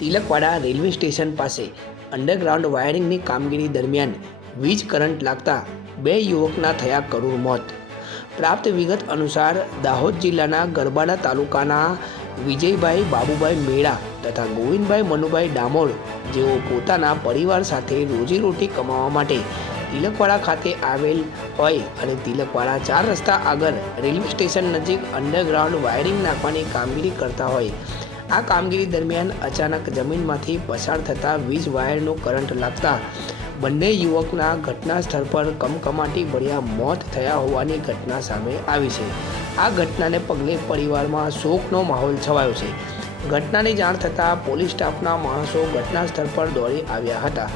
Tilakwada railway station પાસે underground વાયરિંગની કામગીરી દરમિયાન વીજ કરંટ લાગતા બે યુવકના થયા કરુણ મોત. પ્રાપ્ત વિગત અનુસાર દાહોદ જિલ્લાના ગરબાડા તાલુકાના વિજયભાઈ બાબુભાઈ મેળા તથા ગોવિંદભાઈ મનુભાઈ ડામોર, જેઓ પોતાના પરિવાર સાથે રોજીરોટી કમાવા માટે તિલકવાડા ખાતે આવેલ હોય અને તિલકવાડા ચાર રસ્તા આગળ રેલવે સ્ટેશન નજીક અંડરગ્રાઉન્ડ વાયરિંગ નાખવાની કામગીરી કરતા હોય આ કામગીરી દરમિયાન અચાનક જમીનમાંથી પસાર થતા વીજ વાયરનો કરંટ લાગતા બંને યુવકના ઘટના સ્થળ પર કમકમાટી ભર્યા મોત થયા હોવાની ઘટના સામે આવી છે. આ ઘટનાને પગલે પરિવારમાં શોકનો માહોલ છવાયો છે. ઘટનાની જાણ થતાં પોલીસ સ્ટાફના માણસો ઘટના સ્થળ પર દોડી આવ્યા હતા.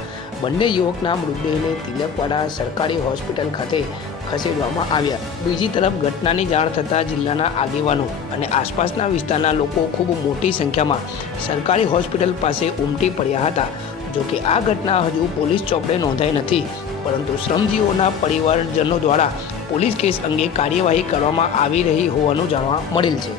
બંને યુવકના મૃતદેહને તિલકવાડા સરકારી હોસ્પિટલ ખાતે ખસેડવામાં આવ્યા. બીજી તરફ ઘટનાની જાણ થતાં જિલ્લાના આગેવાનો અને આસપાસના વિસ્તારના લોકો ખૂબ મોટી સંખ્યામાં સરકારી હોસ્પિટલ પાસે ઉમટી પડ્યા હતા. જોકે આ ઘટના હજુ પોલીસ ચોપડે નોંધાઈ નથી, પરંતુ શ્રમજીવીઓના પરિવારજનો દ્વારા પોલીસ કેસ અંગે કાર્યવાહી કરવામાં આવી રહી હોવાનું જાણવા મળેલ છે.